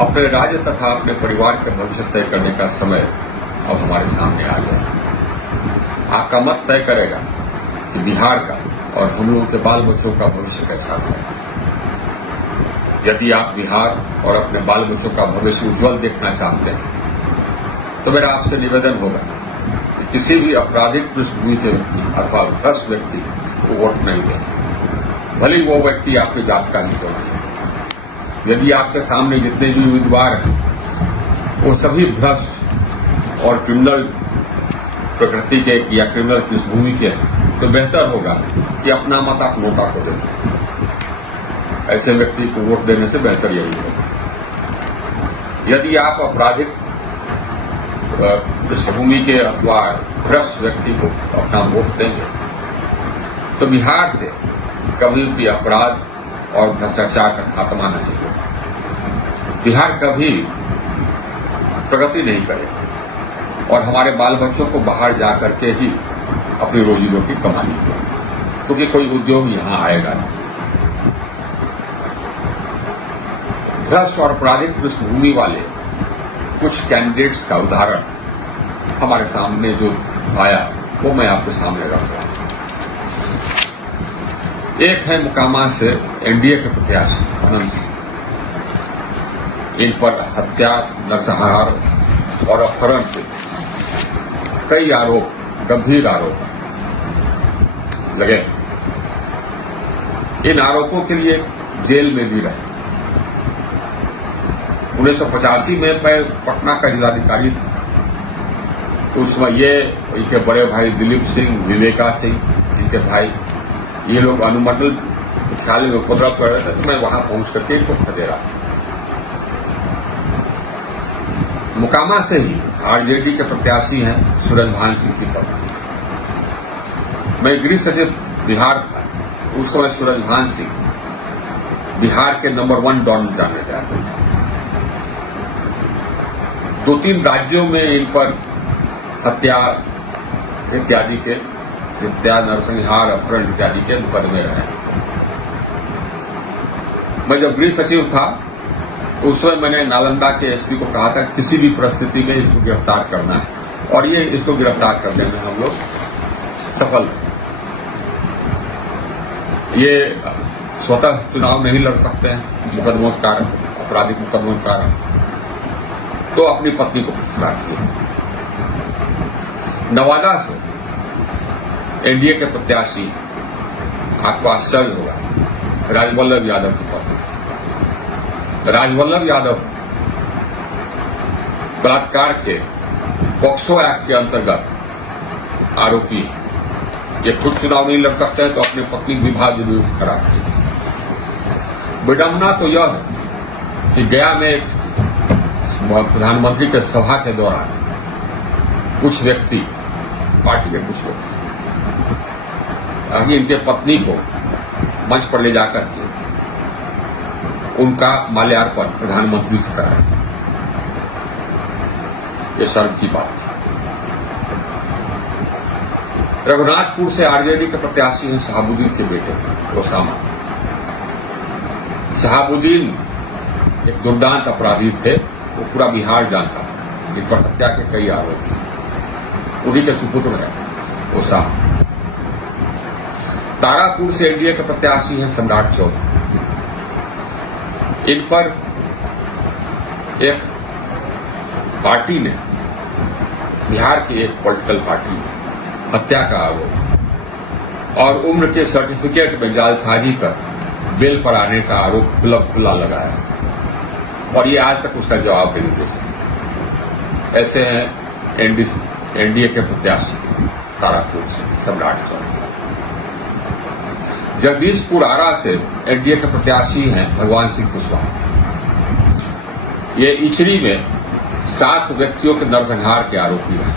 अपने राज्य तथा अपने परिवार के भविष्य तय करने का समय अब हमारे सामने आ गया। आपका मत तय करेगा कि बिहार का और हम लोगों के बाल बच्चों का भविष्य कैसा है। यदि आप बिहार और अपने बाल बच्चों का भविष्य उज्जवल देखना चाहते हैं तो मेरा आपसे निवेदन होगा कि किसी भी आपराधिक पृष्ठभूमि के व्यक्ति अथवा भ्रष्ट व्यक्ति को वोट नहीं दें, भले ही वो व्यक्ति आपके जात का नहीं होगा। यदि आपके सामने जितने भी उम्मीदवार हैं वो सभी भ्रष्ट और क्रिमिनल प्रकृति के या क्रिमिनल पृष्ठभूमि के हैं तो बेहतर होगा कि अपना मत आप नोटा को दें। ऐसे व्यक्ति को वोट देने से बेहतर यही होगा। यदि आप आपराधिक पृष्ठभूमि के अथवा भ्रष्ट व्यक्ति को अपना वोट देंगे तो बिहार से कभी भी अपराध और भ्रष्टाचार का खात्मा नहीं होगा। बिहार कभी प्रगति नहीं करेगा और हमारे बाल बच्चों को बाहर जाकर के ही अपनी रोजी रोटी कमानी होगी, क्योंकि कोई उद्योग यहां आएगा नहीं। भ्रष्ट और आपराधिक पृष्ठभूमि वाले कुछ कैंडिडेट्स का उदाहरण हमारे सामने जो आया वो मैं आपके सामने रख रहा हूं। एक है मुकामा से एनडीए के प्रत्याशी अनंत सिंह। इन पर हत्या, नरसंहार और अपहरण के कई आरोप, गंभीर आरोप लगे। इन आरोपों के लिए जेल में भी रहे। 1985 में मैं पटना का जिलाधिकारी था तो उस समय ये इनके बड़े भाई दिलीप सिंह, विवेका सिंह, इनके भाई ये लोग अनुमंडल मुख्यालय में उपद्रव कर रहे थे तो मैं वहां पहुंच करके इनको खदेड़ा। मुकामा से ही आरजेडी के प्रत्याशी हैं सूरजभान सिंह की तरफ। मैं गृह सचिव बिहार था, उस समय सूरजभान सिंह बिहार के नंबर 1 डॉन जाने जाते थे। 2-3 राज्यों में इन पर हत्या इत्यादि के नरसंहार, अपहरण इत्यादि के मुकदमे रहे। मैं जब गृह सचिव था तो उस समय मैंने नालंदा के एसपी को कहा था किसी भी परिस्थिति में इसको गिरफ्तार करना है और ये इसको गिरफ्तार करने में हम लोग सफल हैं। ये स्वतः चुनाव नहीं लड़ सकते हैं मुकदमों के कारण, आपराधिक मुकदमों के कारण, तो अपनी पत्नी को गिरफ्तार किया। नवादा से एनडीए के प्रत्याशी, आपको आश्चर्य होगा, राजवल्लभ यादव की पत्नी। राजवल्लभ यादव बलात्कार के पॉक्सो एक्ट के अंतर्गत आरोपी है। ये खुद चुनाव नहीं लड़ सकते हैं तो अपनी पत्नी विवाह जरूर करा। विडंबना तो यह है कि गया में एक प्रधानमंत्री के सभा के दौरान कुछ व्यक्ति, पार्टी के कुछ लोग इनके पत्नी को मंच पर ले जाकर के उनका माल्यार्पण प्रधानमंत्री से कराया। ये शर्म की बात थी। रघुनाथपुर से आरजेडी के प्रत्याशी हैं शहाबुद्दीन के बेटे ओसामा। शहाबुद्दीन एक दुर्दांत अपराधी थे, वो पूरा बिहार जानता था। इन पर हत्या के कई आरोप थे। उन्हीं के सुपुत्र है ओसामा। तारापुर से एनडीए के प्रत्याशी हैं सम्राट चौधरी। इन पर एक पार्टी ने, बिहार की एक पॉलिटिकल पार्टी ने हत्या का आरोप और उम्र के सर्टिफिकेट में जालसाजी कर बेल पर आने का आरोप खुला लगाया और ये आज तक उसका जवाब नहीं दे सके। ऐसे हैं एनडीए के प्रत्याशी तारापुर से सम्राट चौधरी। जगदीशपुर आरा से एनडीए के प्रत्याशी हैं भगवान सिंह कुशवाहा। ये इचरी में 7 व्यक्तियों के नरसंहार के आरोपी रहे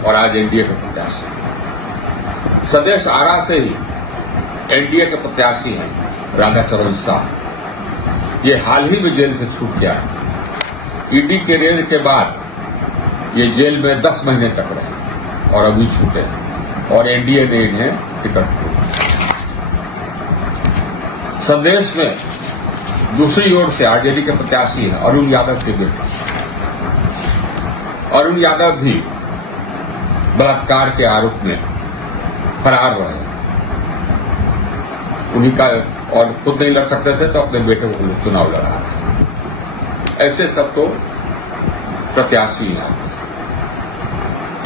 और आज एनडीए के प्रत्याशी। सदेश आरा से ही एनडीए के प्रत्याशी हैं राधाचरण शाह। ये हाल ही में जेल से छूट गया है। ईडी के रेड के बाद ये जेल में 10 महीने तक रहे और अभी छूटे और एनडीए ने इन्हें टिकट दी। संदेश में दूसरी ओर से आरजेडी के प्रत्याशी हैं अरुण यादव के बेटे। अरुण यादव भी बलात्कार के आरोप में फरार रहे। उन्हीं का, और खुद नहीं लड़ सकते थे तो अपने बेटे को चुनाव लड़ा रहे। ऐसे सब तो प्रत्याशी हैं।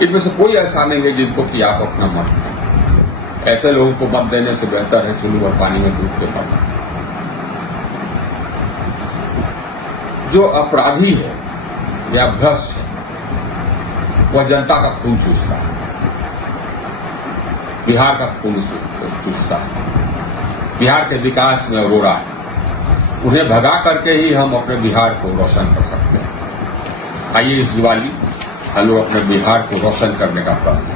इनमें से कोई ऐसा नहीं है जिनको कि आप अपना मत दें। ऐसे लोगों को मत देने से बेहतर है चुल्लू और पानी में डूब के मरना। जो अपराधी है या भ्रष्ट है वह जनता का खून चूसता है, बिहार का खून चूसता है, बिहार के विकास में रो रहा है। उन्हें भगा करके ही हम अपने बिहार को रोशन कर सकते हैं। आइए इस दिवाली हम लोग अपने बिहार को रोशन करने का प्रयास